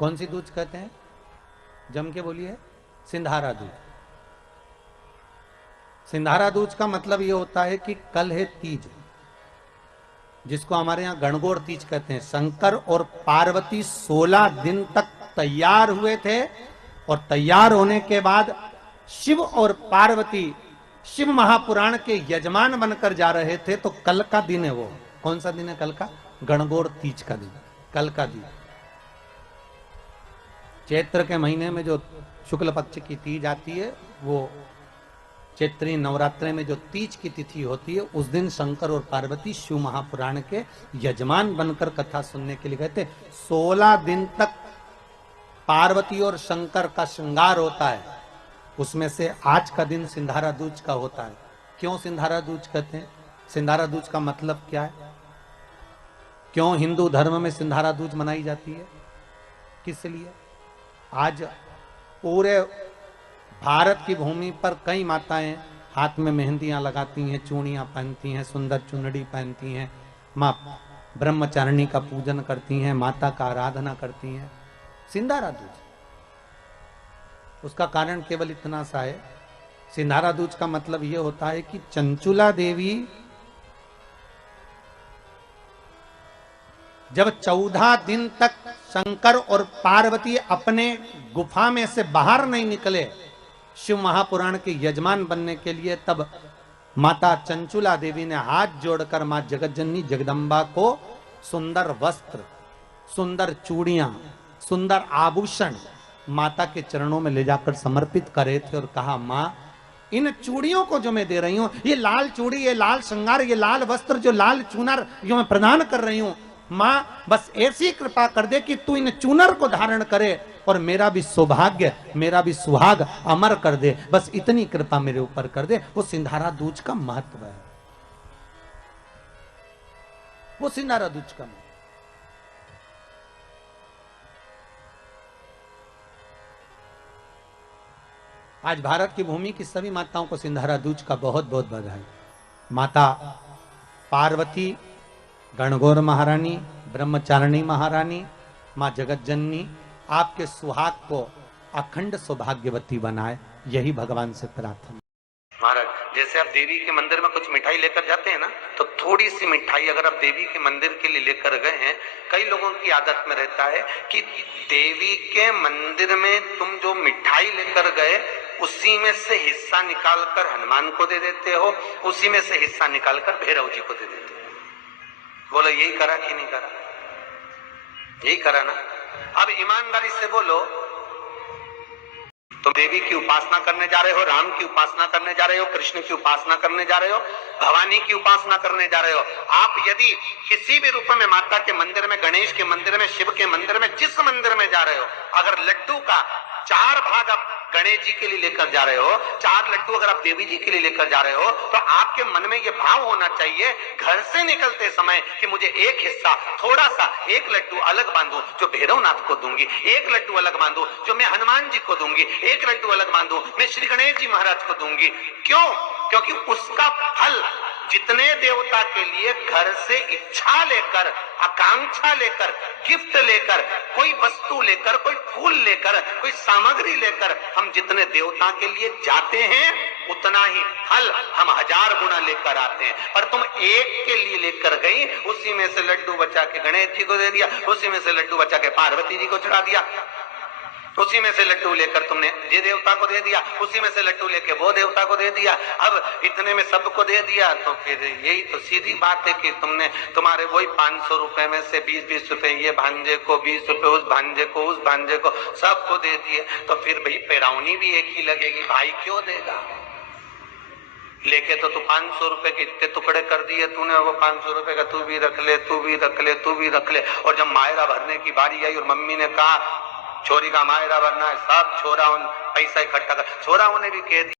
कौन सी दूज कहते हैं? जम के बोलिए। सिंधारा दूज। सिंधारा दूज का मतलब यह होता है कि कल है तीज, जिसको हमारे यहां गणगौर तीज कहते हैं। शंकर और पार्वती 16 दिन तक तैयार हुए थे और तैयार होने के बाद शिव और पार्वती शिव महापुराण के यजमान बनकर जा रहे थे। तो कल का दिन है वो। कौन सा दिन है कल का? गणगौर तीज का दिन, कल का दिन। चैत्र के महीने में जो शुक्ल पक्ष की तीज आती है, वो चैत्री नवरात्रे में जो तीज की तिथि होती है, उस दिन शंकर और पार्वती शिव महापुराण के यजमान बनकर कथा सुनने के लिए गए थे। 16 दिन तक पार्वती और शंकर का श्रृंगार होता है। उसमें से आज का दिन सिंधारा दूज का होता है। क्यों सिंधारा दूज कहते हैं? सिंधारा दूज का मतलब क्या है? क्यों हिंदू धर्म में सिंधारा दूज मनाई जाती है? किस लिए? आज पूरे भारत की भूमि पर कई माताएं हाथ में मेहंदियां लगाती हैं, चूड़ियां पहनती हैं, सुंदर चुनड़ी पहनती हैं, मां ब्रह्मचारिणी का पूजन करती हैं, माता का आराधना करती हैं। सिंधारा दूज, उसका कारण केवल इतना सा है। सिंधारा दूज का मतलब यह होता है कि चंचुला देवी जब 14 दिन तक शंकर और पार्वती अपने गुफा में से बाहर नहीं निकले शिव महापुराण के यजमान बनने के लिए, तब माता चंचुला देवी ने हाथ जोड़कर मां जगतजननी जगदम्बा को सुंदर वस्त्र, सुंदर चूड़ियां, सुंदर आभूषण माता के चरणों में ले जाकर समर्पित करे थे और कहा, मां इन चूड़ियों को जो मैं दे रही हूं, ये लाल चूड़ी, ये लाल श्रृंगार, ये लाल वस्त्र, जो लाल चूनर जो मैं प्रदान कर रही हूं, मां बस ऐसी कृपा कर दे कि तू इन चूनर को धारण करे और मेरा भी सौभाग्य, मेरा भी सुहाग अमर कर दे। बस इतनी कृपा मेरे ऊपर कर दे। वो सिंधारा दूज का महत्व है। वो सिंधारा दूज का महत्व। आज भारत की भूमि की सभी माताओं को सिंधारा दूज का बहुत बहुत बधाई। माता पार्वती, गणगौर महारानी, ब्रह्मचारिणी महारानी, मां जगतजननी आपके सुहाग को अखंड सौभाग्यवती बनाए, यही भगवान से प्रार्थना। महाराज, जैसे आप देवी के मंदिर में कुछ मिठाई लेकर जाते हैं ना, तो थोड़ी सी मिठाई अगर आप देवी के मंदिर के लिए लेकर गए हैं, कई लोगों की आदत में रहता है कि देवी के मंदिर में तुम जो मिठाई लेकर गए उसी में से हिस्सा निकालकर हनुमान को दे देते हो, उसी में से हिस्सा निकालकर भैरव जी को दे देते हो। बोलो, यही करा कि नहीं करा? यही करा ना? अब ईमानदारी से बोलो, तुम देवी की उपासना करने जा रहे हो, राम की उपासना करने जा रहे हो, कृष्ण की उपासना करने जा रहे हो, भवानी की उपासना करने जा रहे हो। आप यदि किसी भी रूप में माता के मंदिर में, गणेश के मंदिर में, शिव के मंदिर में, जिस मंदिर में जा रहे हो, अगर लड्डू का 4 भाग आप गणेश जी के लिए लेकर जा रहे हो, 4 लड्डू अगर आप देवी जी के लिए लेकर जा रहे हो, तो आपके मन में यह भाव होना चाहिए घर से निकलते समय कि मुझे एक हिस्सा, थोड़ा सा, एक लड्डू अलग बांधू जो भैरवनाथ को दूंगी, एक लड्डू अलग बांधू जो मैं हनुमान जी को दूंगी, एक लड्डू अलग बांधू मैं श्री गणेश जी महाराज को दूंगी। क्यों? क्योंकि उसका फल जितने देवता के लिए घर से इच्छा लेकर, आकांक्षा लेकर, गिफ्ट लेकर, कोई वस्तु लेकर, कोई फूल लेकर, कोई सामग्री लेकर हम जितने देवता के लिए जाते हैं, उतना ही फल हम 1000 गुना लेकर आते हैं। पर तुम एक के लिए लेकर गई, उसी में से लड्डू बचा के गणेश जी को दे दिया, उसी में से लड्डू बचा के पार्वती जी को चढ़ा दिया, उसी में से लड्डू लेकर तुमने ये देवता को दे दिया, उसी में से लड्डू लेके वो देवता को दे दिया। अब इतने में सबको दे दिया, तो फिर यही तो सीधी बात है कि तुमने तुम्हारे वही 500 रुपए में से 20-20 रुपए ये भांजे को, 20 रुपए उस भांजे को, उस भांजे को, सबको दे दिए। तो फिर भाई पैरावनी भी एक ही लगेगी, भाई क्यों देगा? लेके तो तू 500 रुपए के इतने टुकड़े कर दिए तूने, वो 500 रुपए का तू भी रख ले, तू भी रख ले, तू भी रख ले। और जब मायरा भरने की बारी आई और मम्मी ने कहा छोरी का मायरा भरना है, सब छोरा पैसा इकट्ठा कर, छोराओं ने भी कह दिया